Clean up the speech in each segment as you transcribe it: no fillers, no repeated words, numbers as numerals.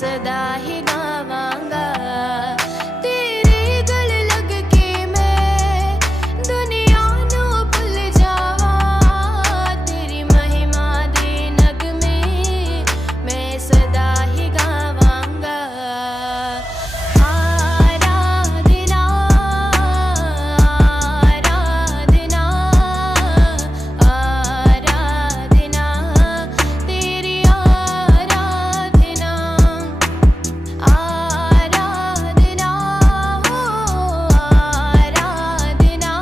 सदा ही गावांगा। तेरे गल लग के मैं दुनिया नू भुल जावा, तेरी महिमा दे नगमे मैं सदा ही गावांगा। आराधना आराधना आराधना तेरी आराधना आराधना आराधना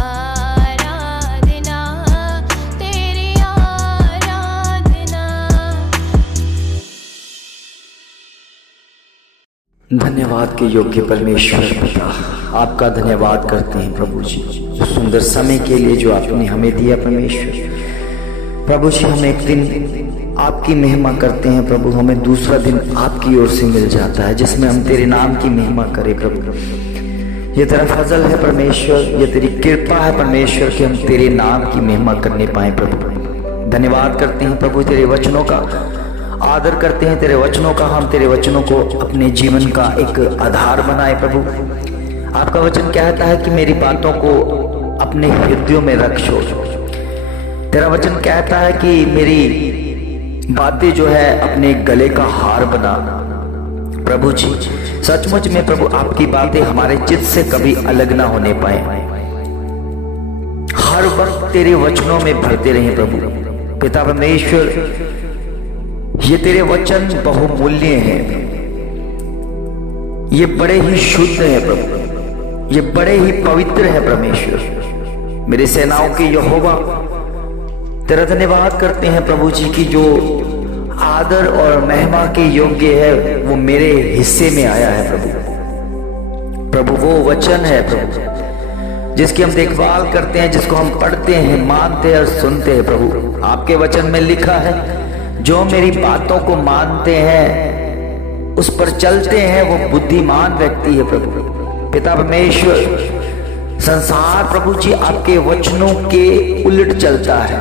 आराधना तेरी आराधना। धन्यवाद के योग्य परमेश्वर पिता, आपका धन्यवाद करते हैं प्रभु जी, जो सुंदर समय के लिए जो आपने हमें दिया परमेश्वर। प्रभु जी हम एक दिन आपकी महिमा करते हैं प्रभु, हमें दूसरा दिन आपकी ओर से मिल जाता है जिसमें हम तेरे नाम की महिमा करें प्रभु। ये तेरा फजल है परमेश्वर, ये तेरी कृपा है परमेश्वर कि हम तेरे नाम की महिमा करने पाए प्रभु। धन्यवाद करते हैं प्रभु, तेरे वचनों का आदर करते हैं, तेरे वचनों का हम तेरे वचनों को अपने जीवन का एक आधार बनाए प्रभु। आपका वचन कहता है कि मेरी बातों को अपने हृदयों में रखो। तेरा वचन कहता है कि मेरी बातें जो है अपने गले का हार बना प्रभु जी। सचमुच में प्रभु आपकी बातें हमारे चित्त से कभी अलग ना होने पाए, हर वक्त तेरे वचनों में भरते रहे प्रभु। पिता परमेश्वर ये तेरे वचन बहुमूल्य हैं, ये बड़े ही शुद्ध है प्रभु, ये बड़े ही पवित्र है परमेश्वर। मेरे सेनाओं के यहोवा तेरा धन्यवाद करते हैं प्रभु जी की जो आदर और महिमा के योग्य है वो मेरे हिस्से में आया है प्रभु। प्रभु वो वचन है प्रभु जिसकी हम देखभाल करते हैं, जिसको हम पढ़ते हैं, मानते हैं और सुनते हैं प्रभु। आपके वचन में लिखा है जो मेरी बातों को मानते हैं उस पर चलते हैं वो बुद्धिमान व्यक्ति है प्रभु। पिता परमेश्वर संसार प्रभु जी आपके वचनों के उलट चलता है।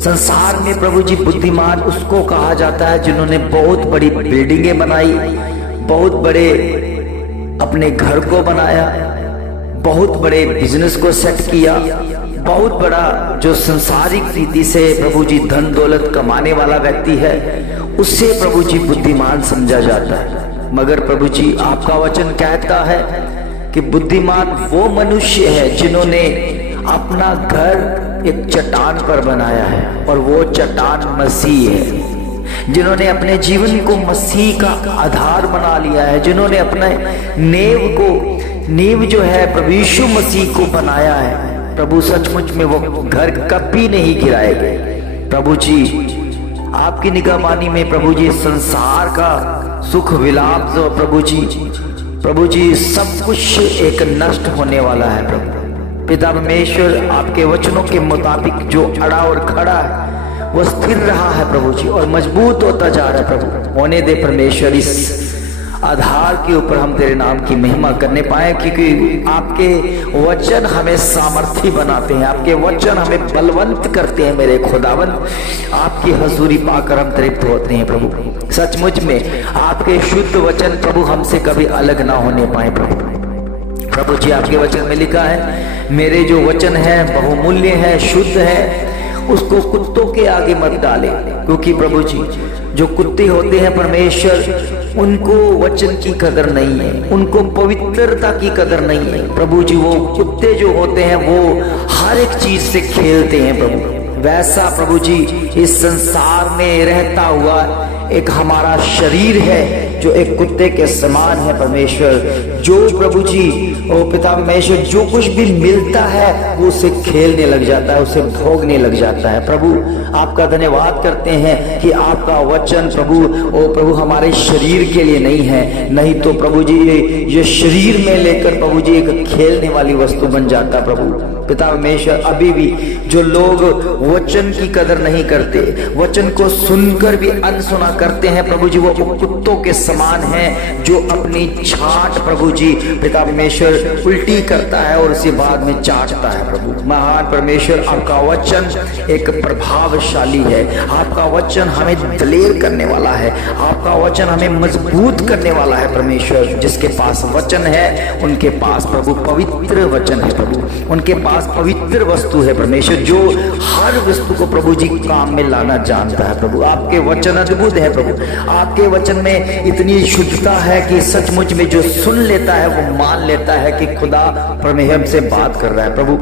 संसार में प्रभु जी बुद्धिमान उसको कहा जाता है जिन्होंने बहुत बड़ी बिल्डिंगें बनाई, बहुत बड़े अपने घर को बनाया, बहुत बड़े बिजनेस को सेट किया, बहुत बड़ा जो संसारिक रीति से प्रभु जी धन दौलत कमाने वाला व्यक्ति है उससे प्रभु जी बुद्धिमान समझा जाता है। मगर प्रभु जी आपका वचन कहता है कि बुद्धिमान वो मनुष्य है जिन्होंने अपना घर एक चट्टान पर बनाया है और वो चट्टान मसीह है। जिन्होंने अपने जीवन को मसीह का आधार बना लिया है, जिन्होंने अपने नींव जो है प्रभु यीशु मसीह को बनाया है प्रभु। सचमुच में वो घर कभी नहीं गिराएंगे प्रभु जी। आपकी निगरानी में प्रभु जी संसार का सुख विलाप जो प्रभु जी सब कुछ एक नष्ट होने वाला है प्रभु। पिता परमेश्वर आपके वचनों के मुताबिक जो अड़ा और खड़ा है वो स्थिर रहा है प्रभु जी और मजबूत होता जा रहा है प्रभु। होने दे परमेश्वर इस आधार के ऊपर हम तेरे नाम की महिमा करने पाए, क्योंकि आपके वचन हमें सामर्थी बनाते हैं, आपके वचन हमें बलवंत करते हैं मेरे खुदावन। आपकी हजूरी पाकर हम तृप्त होते हैं प्रभु। सचमुच में आपके शुद्ध वचन प्रभु हमसे कभी अलग ना होने पाए प्रभु। प्रभु जी आपके वचन में लिखा है मेरे जो वचन है बहुमूल्य है, शुद्ध है, उसको कुत्तों के आगे मत डाले, क्योंकि प्रभु जी जो कुत्ते होते हैं परमेश्वर उनको वचन की कदर नहीं है, उनको पवित्रता की कदर नहीं है प्रभु जी। वो कुत्ते जो होते हैं वो हर एक चीज से खेलते हैं प्रभु। वैसा प्रभु जी इस संसार में रहता हुआ एक हमारा शरीर है जो एक कुत्ते के समान है परमेश्वर। जो प्रभु जी ओ पिता परमेश्वर जो कुछ भी मिलता है वो उसे खेलने लग जाता है, उसे भोगने लग जाता है प्रभु। आपका धन्यवाद करते हैं कि आपका वचन प्रभु ओ प्रभु हमारे शरीर के लिए नहीं है, नहीं तो प्रभु जी ये शरीर में लेकर प्रभु जी एक खेलने वाली वस्तु बन जाता प्रभु। पिता परमेश्वर अभी भी जो लोग वचन की कदर नहीं करते, वचन को सुनकर भी अनसुना करते हैं प्रभु जी, वो कुत्तों के समान हैं जो अपनी छांट प्रभु जी पिता परमेश्वर उल्टी करता है और उसी बाद में चाटता है प्रभु। महान परमेश्वर आपका वचन एक प्रभावशाली है, आपका वचन हमें दलेर करने वाला है, आपका वचन हमें मजबूत करने वाला है परमेश्वर। जिसके पास वचन है उनके पास प्रभु पवित्र वचन है प्रभु, उनके पास पवित्र वस्तु है परमेश्वर, जो हर वस्तु को प्रभु जी काम में लाना जानता है प्रभु। आपके वचन अद्भुत है प्रभु, आपके वचन में इतनी शुद्धता है कि सचमुच में जो सुन लेता है वो मान लेता है कि खुदा परमेश्वर हमसे बात कर रहा है प्रभु।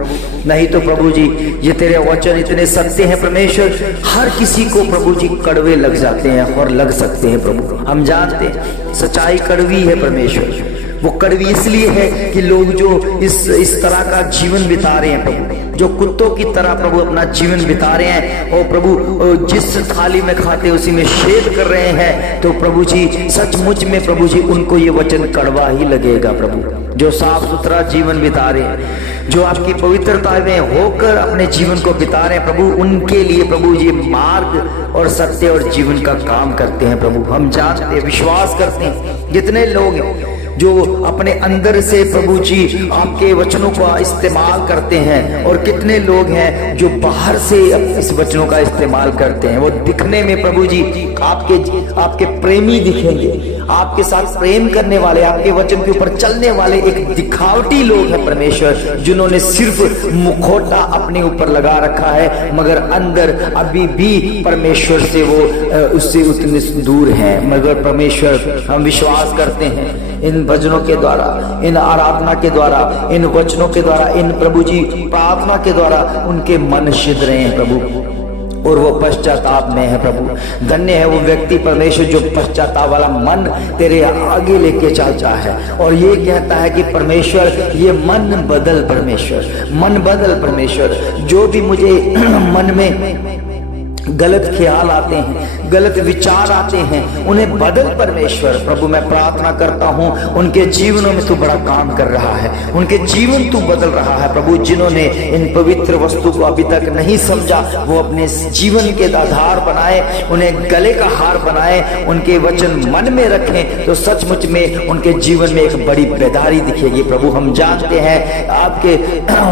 नहीं तो प्रभु जी ये तेरे वचन इतने सत्य हैं परमेश्वर, हर किसी को प्रभु जी कड़वे लग जाते हैं और लग सकते हैं प्रभु। हम जानते हैं सच्चाई कड़वी है परमेश्वर, वो कड़वी इसलिए है कि लोग जो इस तरह का जीवन बिता रहे हैं प्रभु, जो कुत्तों की तरह प्रभु अपना जीवन बिता रहे हैं और प्रभु जिस थाली में खाते उसी में छेद कर रहे हैं, तो प्रभु जी सचमुच में प्रभु जी उनको ये वचन कड़वा ही लगेगा प्रभु। जो साफ सुथरा जीवन बिता रहे हैं, जो आपकी पवित्रता में होकर अपने जीवन को बिता रहे हैं प्रभु, उनके लिए प्रभु ये मार्ग और सत्य और जीवन का काम करते हैं प्रभु। हम जानते हैं, विश्वास करते हैं, जितने लोग हैं जो अपने अंदर से प्रभु जी आपके वचनों का इस्तेमाल करते हैं, और कितने लोग हैं जो बाहर से इस वचनों का इस्तेमाल करते हैं। वो दिखने में प्रभु जी आपके प्रेमी दिखेंगे, आपके साथ प्रेम करने वाले, आपके वचन के ऊपर चलने वाले एक दिखावटी लोग हैं परमेश्वर, जिन्होंने सिर्फ मुखौटा अपने ऊपर लगा रखा है, मगर अंदर अभी भी परमेश्वर से वो उससे उतने दूर हैं। मगर परमेश्वर हम विश्वास करते हैं इन भजनों के द्वारा, इन आराधना के द्वारा, इन वचनों के द्वारा, इन प्रभु जी प्रार्थना के द्वारा उनके मन सिद्ध रहे हैं प्रभु, और वो पश्चाताप में है प्रभु। धन्य है वो व्यक्ति परमेश्वर जो पश्चाताप वाला मन तेरे आगे लेके चलता है और ये कहता है कि परमेश्वर ये मन बदल परमेश्वर, मन बदल परमेश्वर। जो भी मुझे मन में गलत ख्याल आते हैं, गलत विचार आते हैं, उन्हें बदल परमेश्वर। प्रभु मैं प्रार्थना करता हूं उनके जीवनों में तू बड़ा काम कर रहा है, उनके जीवन तू बदल रहा है प्रभु। जिन्होंने इन पवित्र वस्तु को अभी तक नहीं समझा वो अपने जीवन के आधार बनाए, उन्हें गले का हार बनाए, उनके वचन मन में रखें तो सचमुच में उनके जीवन में एक बड़ी बेदारी दिखेगी प्रभु। हम जानते हैं आपके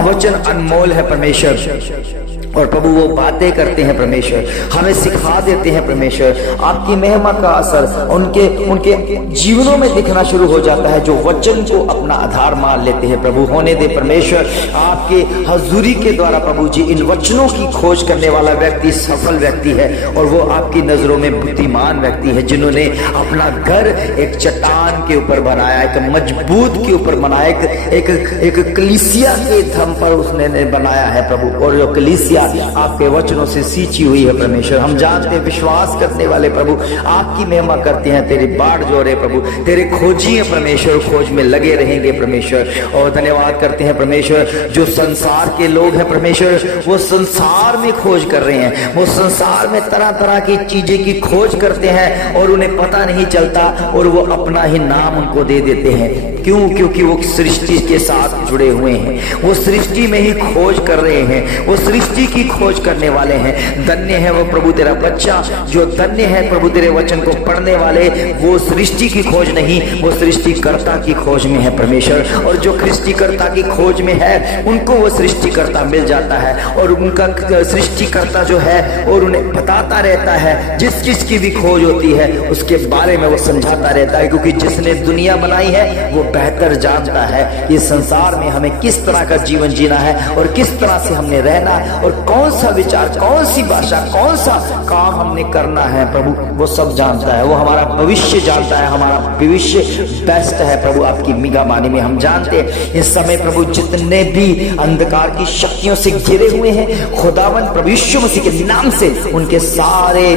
वचन अनमोल है परमेश्वर, और प्रभु वो बातें करते हैं परमेश्वर, हमें सिखा देते हैं परमेश्वर। आपकी महिमा का असर उनके जीवनों में दिखना शुरू हो जाता है जो वचन को अपना आधार मान लेते हैं प्रभु। होने दे परमेश्वर आपके हजूरी के द्वारा प्रभु जी इन वचनों की खोज करने वाला व्यक्ति सफल व्यक्ति है, और वो आपकी नजरों में बुद्धिमान व्यक्ति है, जिन्होंने अपना घर एक चट्टान के ऊपर बनाया, एक मजबूत के ऊपर बनाया, एक कलीसिया के धम पर उसने बनाया है प्रभु। और जो कलीसिया आपके वचनों से सींची हुई है परमेश्वर। हम जानते हैं विश्वास करने वाले प्रभु आपकी महिमा करते हैं, तेरी बाढ़ जोरे प्रभु, तेरे खोजी है परमेश्वर, खोज में लगे रहेंगे परमेश्वर। और धन्यवाद करते हैं परमेश्वर जो संसार के लोग हैं परमेश्वर, वो संसार में खोज कर रहे हैं, वो संसार में तरह तरह की चीजें की खोज करते हैं और उन्हें पता नहीं चलता, और वो अपना ही नाम उनको दे देते हैं। क्यों? क्योंकि वो सृष्टि के साथ जुड़े हुए हैं, वो सृष्टि में ही खोज कर रहे हैं, वो सृष्टि की खोज करने वाले हैं। धन्य है वो प्रभु तेरा बच्चा जो धन्य है प्रभु तेरे वचन को पढ़ने वाले, वो सृष्टि की खोज नहीं, वो सृष्टिकर्ता की खोज में है परमेश्वर। और जो सृष्टिकर्ता की खोज में है उनको वो सृष्टिकर्ता मिल जाता है, और उनका सृष्टिकर्ता जो है और उन्हें बताता रहता है, जिस चीज की भी खोज होती है उसके बारे में वो समझाता रहता है, क्योंकि जिसने दुनिया बनाई है वो बेहतर जानता है ये संसार में हमें किस तरह का जीवन जीना है और किस तरह से हमने रहना है, और कौन सा विचार, कौन सी भाषा, कौन सा काम हमने करना है प्रभु वो सब जानता है। वो हमारा भविष्य जानता है, हमारा भविष्य बेस्ट है प्रभु आपकी निगाहबानी में। हम जानते हैं इस समय प्रभु जितने भी अंधकार की शक्तियों से घिरे हुए हैं, खुदावन प्रभु यीशु मसीह के नाम से उनके सारे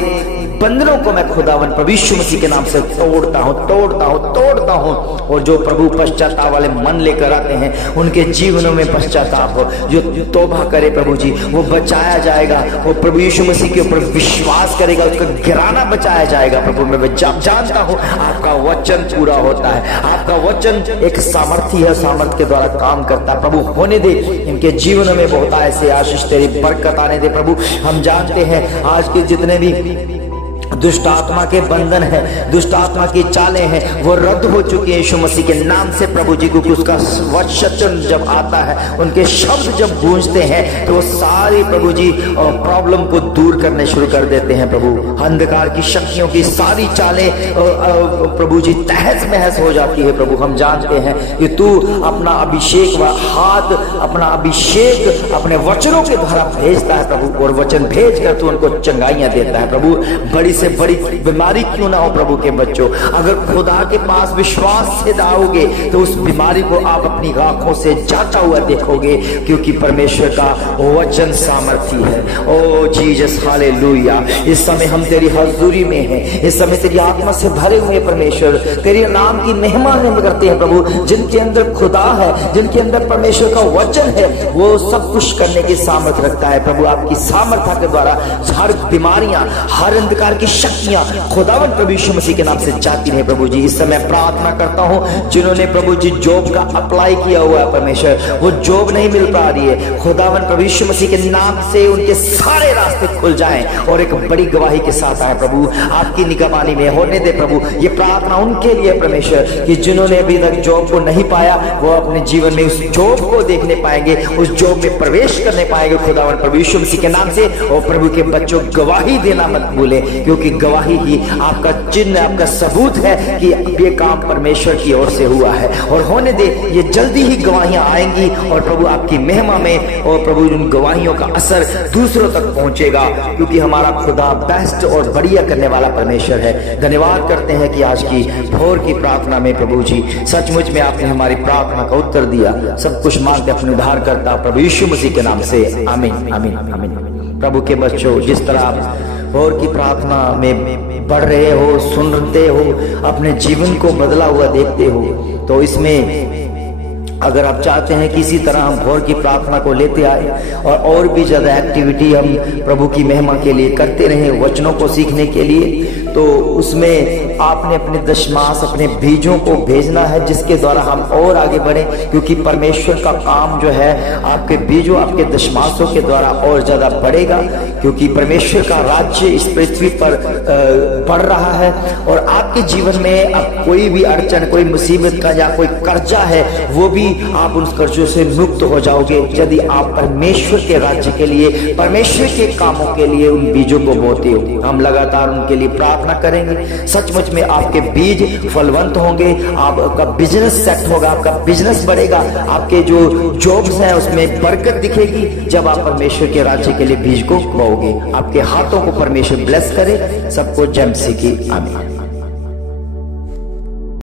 बंधनों को मैं खुदावन प्रभु यीशु मसीह के नाम से तोड़ता हूँ। और जो प्रभु पश्चाताप वाले मन लेकर आते हैं, उनके जीवनों में पश्चाताप हो, जो तौबा करे प्रभु जी, वो बचाया जाएगा। वो प्रभु यीशु मसीह के ऊपर विश्वास करेगा, उसका गिराना बचाया जाएगा। प्रभु मैं जानता हूँ आपका वचन पूरा होता है। आपका वचन एक सामर्थ्य है, सामर्थ्य के द्वारा काम करता है। प्रभु होने दे इनके जीवनों में बहुत ऐसे आशीष तेरी बरकत आने दे प्रभु। हम जानते हैं आज के जितने भी दुष्ट आत्मा के बंधन है, दुष्ट आत्मा की चालें हैं, वो रद्द हो चुकी है यीशु मसीह के नाम से प्रभु जी। क्योंकि उसका वचन जब आता है, उनके शब्द जब गूंजते हैं, तो वो सारी प्रभु जी प्रॉब्लम को दूर करने शुरू कर देते हैं प्रभु। अंधकार की शक्तियों की सारी चालें प्रभु जी तहस महस हो जाती है प्रभु। हम जानते हैं कि तू अपना अभिषेक व हाथ, अपना अभिषेक अपने वचनों के द्वारा भेजता है प्रभु, और वचन भेज कर तू उनको चंगाइयां देता है प्रभु। बड़ी से बड़ी बीमारी क्यों ना हो प्रभु के बच्चों, अगर खुदा के पास विश्वास से आओगे तो उस बीमारी को आप अपनी आंखों से जाता हुआ देखोगे, क्योंकि परमेश्वर का वचन सामर्थी है। ओ जीसस हालेलुया। इस समय हम तेरी हजूरी में हैं, इस समय तेरी आत्मा से भरे हुए परमेश्वर तेरे नाम की महिमा करते हैं प्रभु। जिनके अंदर खुदा है, जिनके अंदर परमेश्वर का वचन है, वो सब कुछ करने की सामर्थ्य रखता है प्रभु। आपकी सामर्थ्य के द्वारा हर बीमारियां, हर अंधकार की शक्तियां खुदावन प्रभु यीशु मसीह के नाम से जाती है प्रभु जी। इस समय प्रार्थना करता हूं जिन्होंने प्रभु जी जॉब का अप्लाई किया हुआ है परमेश्वर, वो जॉब नहीं मिल पा रही है, खुदावन प्रभु यीशु मसीह के नाम से उनके सारे रास्ते खुल जाएं और एक बड़ी गवाही के साथ आए प्रभु। आपकी निगरानी में होने दे प्रभु। ये प्रार्थना उनके लिए परमेश्वर कि जिन्होंने अभी तक जॉब को नहीं पाया, वो अपने जीवन में उस जॉब को देखने पाएंगे, उस जॉब में प्रवेश करने पाएंगे खुदावन प्रभु यीशु मसीह के नाम से। और प्रभु के बच्चों गवाही देना मत भूले, क्योंकि गवाही ही आपका चिन्ह, आपका सबूत है कि ये काम परमेश्वर की ओर से हुआ है। और होने दे, ये जल्दी ही गवाहियां आएंगी और प्रभु आपकी महिमा में, और प्रभु उन गवाहियों का असर दूसरों तक पहुंचेगा, क्योंकि हमारा खुदा बेस्ट और बढ़िया करने वाला परमेश्वर है। धन्यवाद करते हैं कि आज की भोर की प्रार्थना में प्रभु जी सचमुच में आपने हमारी प्रार्थना का उत्तर दिया। सब कुछ मांगते अपने उद्धार करता प्रभु यीशु मसीह के नाम से, आमीन आमीन आमीन। प्रभु के बच्चों, जिस तरह आप भोर की प्रार्थना में बढ़ रहे हो, सुनते हो, अपने जीवन को बदला हुआ देखते हो, तो इसमें अगर आप चाहते हैं कि इसी तरह हम भोर की प्रार्थना को लेते आए और भी ज्यादा एक्टिविटी हम प्रभु की महिमा के लिए करते रहे, वचनों को सीखने के लिए, तो उसमें आपने अपने दशमास, अपने बीजों को भेजना है, जिसके द्वारा हम और आगे बढ़े। क्योंकि परमेश्वर का काम जो है आपके बीजों, आपके दशमासों के द्वारा और ज्यादा बढ़ेगा, क्योंकि परमेश्वर का राज्य इस पृथ्वी पर बढ़ रहा है। और आपके जीवन में अब कोई भी अड़चन, कोई मुसीबत का या कोई कर्जा है, वो भी आप उन कर्जों से मुक्त हो जाओगे यदि आप परमेश्वर के राज्य के लिए, परमेश्वर के कामों के लिए उन बीजों को बोते हो। हम लगातार उनके लिए प्रार्थना करेंगे। सचमुच में आपके बीज फलवंत होंगे, आपका बिजनेस सेट होगा, आपका बिजनेस बढ़ेगा, आपके जो जॉब्स हैं उसमें बरकत दिखेगी जब आप परमेश्वर के राज्य के लिए बीज को बोओगे। आपके हाथों को परमेश्वर ब्लेस करे। सबको जय मसीह की आमीन।